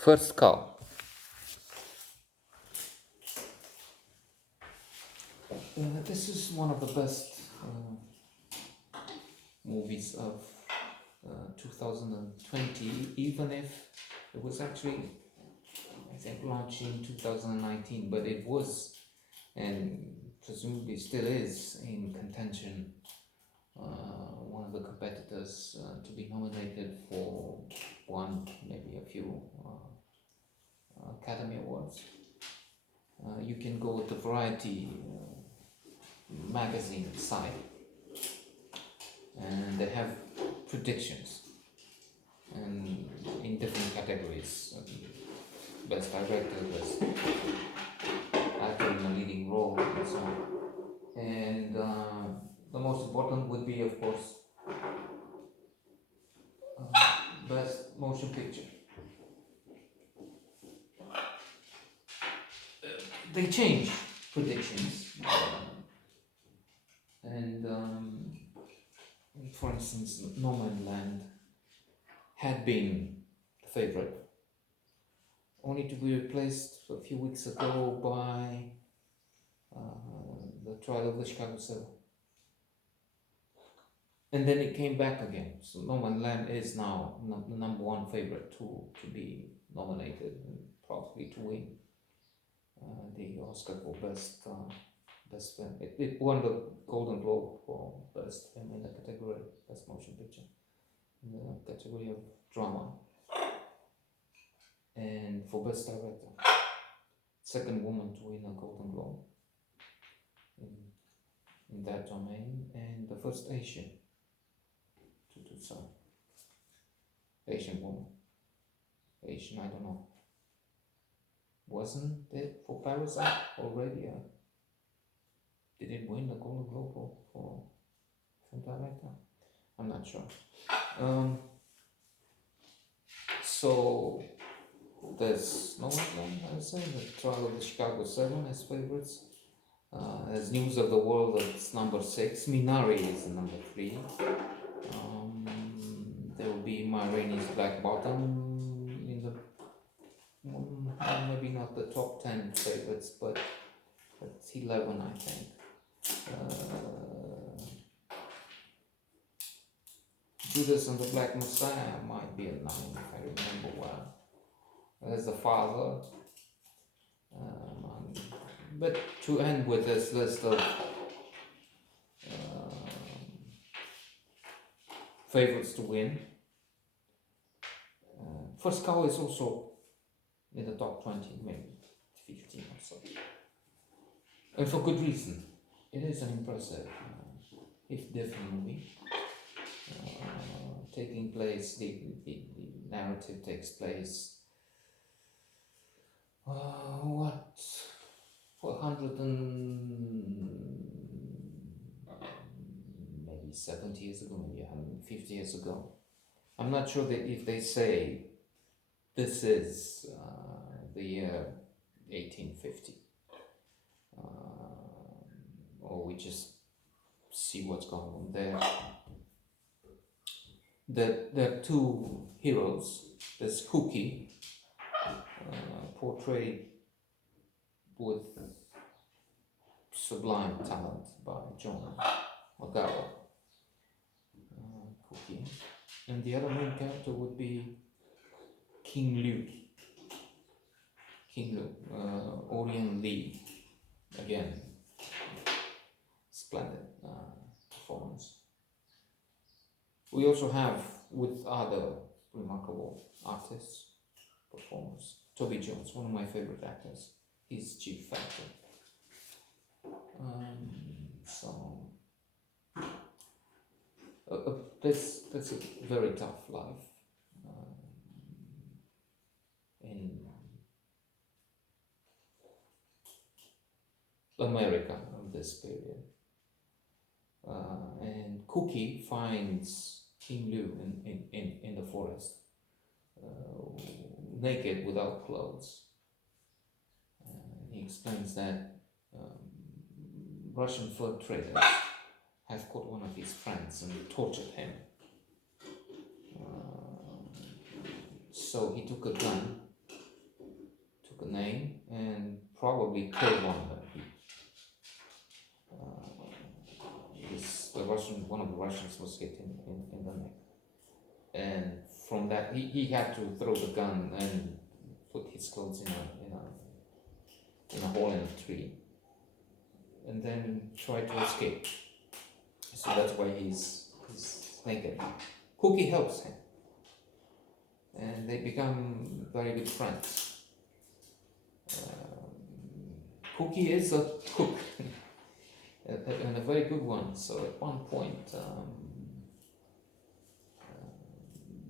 First Cow. This is one of the best movies of 2020, even if it was actually, I think, launched in 2019, but it was, and presumably still is, in contention. One of the competitors to be nominated for one, maybe a few Academy Awards. You can go with the Variety magazine site, and they have predictions, and in different categories: best director, best actor in a leading role, and so on. And the most important would be, of course, best motion picture. They change predictions, and for instance, No Man's Land had been the favorite, only to be replaced a few weeks ago by the trial of the Chicago 7. And then it came back again. So No Man's Land is now the number one favorite to be nominated and probably to win the Oscar for best film. It won the Golden Globe for best film in the category best motion picture, in the category of drama, and for best director, second woman to win a Golden Globe in that domain, and the first Asian to do so. Asian woman. Asian, I don't know. Wasn't it for Parasite already? Did it win the Golden Globe for film director? I'm not sure. So there's No Man's Land, I would say, the trial of the Chicago 7 as favorites. As News of the World, it's number 6. Minari is the number 3. There will be Ma Rainey's Black Bottom in the maybe not the top 10 favorites, but it's 11, I think. Judas and the Black Messiah might be a 9 if I remember well. There's the Father. But to end with this list of favorites to win, First Cow is also in the top 20, maybe 15 or so. And for good reason. It is an impressive, if different movie. Taking place, the narrative takes place, 400 maybe 70 years ago, maybe 150 years ago. I'm not sure that if they say this is the year 1850, or we just see what's going on there. There are two heroes. There's Cookie, portrayed with sublime talent by John McGarrell, Cookie, and the other main character would be King Liu, Orion Lee, again, splendid performance. We also have, with other remarkable artists, performers, Toby Jones, one of my favorite actors. He's Chief Factor. That's a very tough life in America of this period. And Cookie finds King Liu in the forest, naked, without clothes. He explains that Russian fur traders have caught one of his friends and tortured him. So he took a gun probably killed one of them. One of the Russians was hit in the neck. And from that, he had to throw the gun and put his clothes in a hole in a tree, and then try to escape. So that's why he's naked. Cookie helps him, and they become very good friends. Cookie is a cook, and a very good one. So at one point,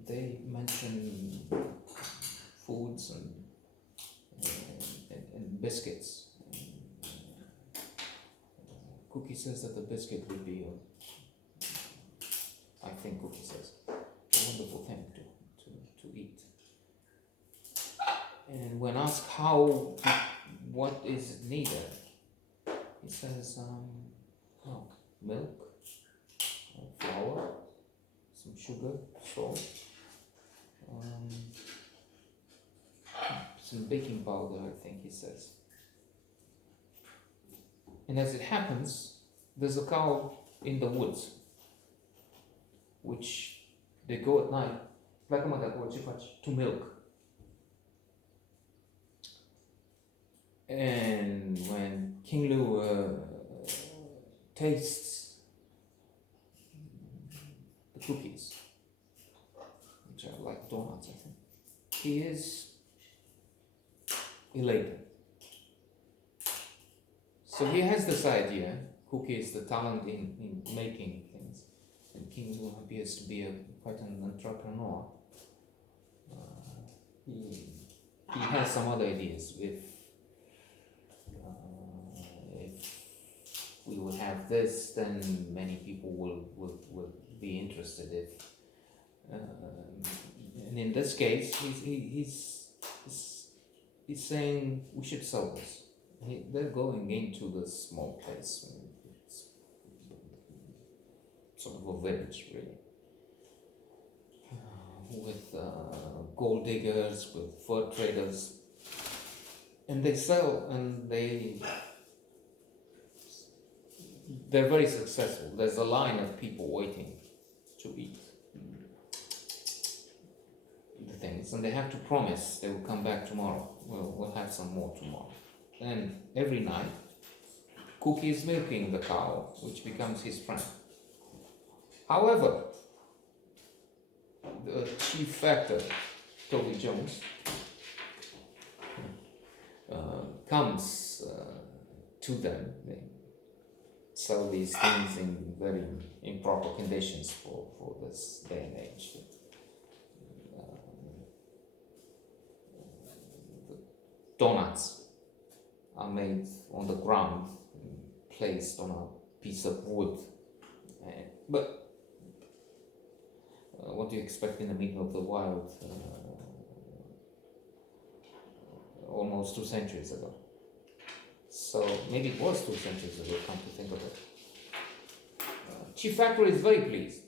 they mention foods and biscuits. Cookie says that the biscuit would be, I think Cookie says, a wonderful thing to eat. And when asked what is needed, he says, milk, flour, some sugar, salt, some baking powder, I think he says. And as it happens, there's a cow in the woods, which they go at night to milk. And when King Lu tastes the cookies, which are like donuts, I think, he is elated. So he has this idea. Cookie is the talent in making things, and King Lu appears to be quite an entrepreneur. He has some other ideas. If we would have this, then many people will be interested. And in this case, he's saying we should sell this. They're going into this small place. It's sort of a village, really, with gold diggers, with fur traders, and they sell, and they're very successful. There's a line of people waiting to eat the things, and they have to promise they will come back tomorrow. We'll have some more tomorrow. And every night, Cookie is milking the cow, which becomes his friend. However, the chief factor, Toby Jones, comes to them. They sell these things in very improper conditions for this day and age. The donuts are made on the ground, placed on a piece of wood. But what do you expect in the middle of the wild almost 2 centuries ago? So maybe it was 2 centuries ago, come to think of it. Chief Factor is very pleased.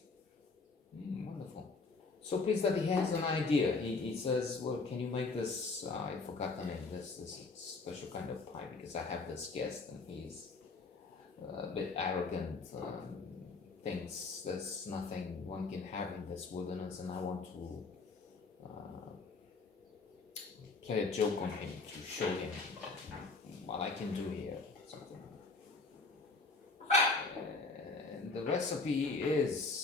Wonderful. So pleased that he has an idea. He says, well, can you make this, I forgot the name, this special kind of pie, because I have this guest and he's a bit arrogant, thinks there's nothing one can have in this wilderness, and I want to play a joke on him to show him what I can do here, something. And the recipe is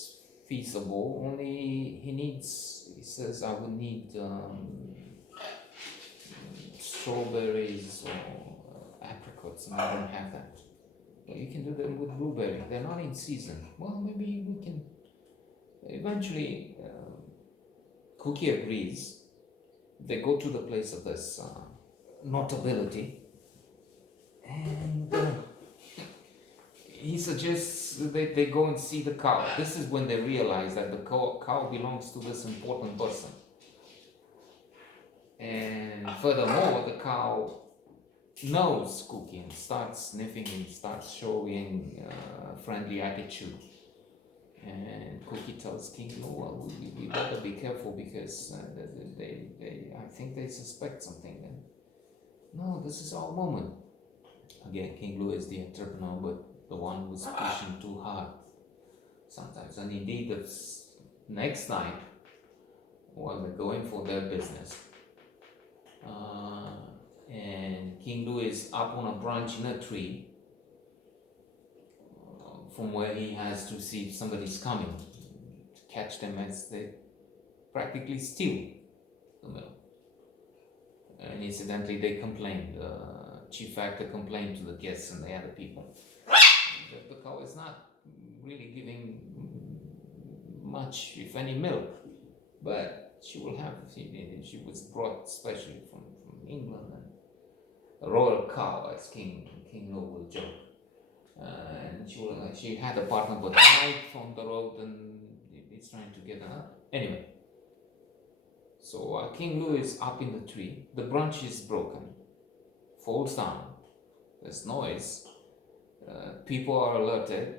feasible, only he says I would need strawberries or apricots, and I don't have that. But you can do them with blueberry, they're not in season. Well, maybe we can. Eventually, Cookie agrees. They go to the place of this notability, and he suggests they go and see the cow. This is when they realize that the cow belongs to this important person. And furthermore, the cow knows Cookie and starts sniffing and starts showing friendly attitude. And Cookie tells King Lu, well, we better be careful because I think they suspect something. And no, this is our moment. Again, King Louis the entrepreneur, but the one who's pushing too hard sometimes. And indeed, the next night, while they're going for their business, and King Louis is up on a branch in a tree, from where he has to see if somebody's coming to catch them as they practically steal the milk. And incidentally, they complained. Chief actor complained to the guests and the other people that the cow is not really giving much, if any, milk, but she will have. She was brought specially from England, and a royal cow, as King Louis will joke. And she had a partner but died on the road, and he's trying to get her. Anyway, so King Louis is up in the tree. The branch is broken, falls down. There's noise. People are alerted,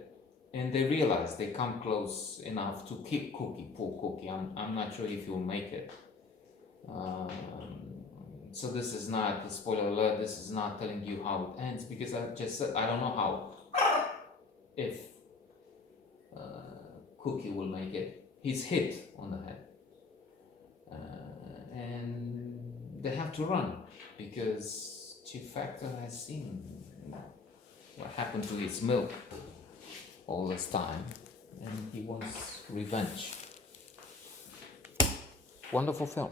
and they realize they come close enough to keep Cookie. Poor Cookie. I'm not sure if he'll make it. So this is not a spoiler alert. This is not telling you how it ends, because I just said I don't know how. If Cookie will make it, he's hit on the head, and they have to run because Chief Factor has seen what happened to his milk all this time, and he wants revenge. Wonderful film.